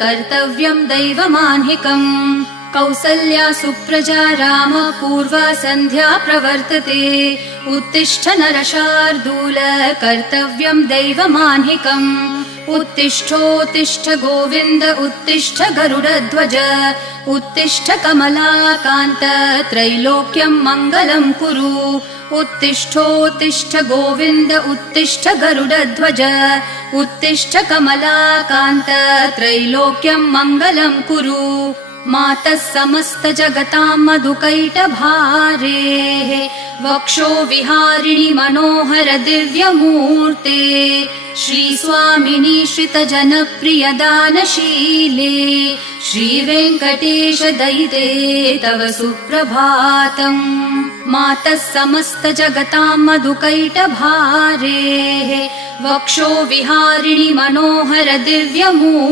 कर्तव्यं दैवमान्हिकम् कौसल्या सुप्रजा राम पूर्वा सन्ध्या प्रवर्तते उत्तिष्ठ नरशार्दूल कर्तव्यं दैवमान्हिकम् उत्तिष्ठोत्तिष्ठ गोविन्द उत्तिष्ठ गरुडध्वज उत्तिष्ठ कमलाकान्त त्रैलोक्यं मङ्गलं कुरु उत्तिष्ठोत्तिष्ठ गोविन्द उत्तिष्ठ गरुडध्वज उत्तिष्ठ कमलाकान्त त्रैलोक्यं मङ्गलं कुरु मातः समस्त जगतां मधुकैटभारेः वक्षो विहारिणि मनोहर दिव्यमूर्ते श्रीस्वामिनि श्रितजनप्रिय दानशीले श्रीवेङ्कटेश दयिते तव सुप्रभातम् मातः समस्त जगतां मधुकैटभारेः वक्षो विहारिणि मनोहर दिव्यमूर्ते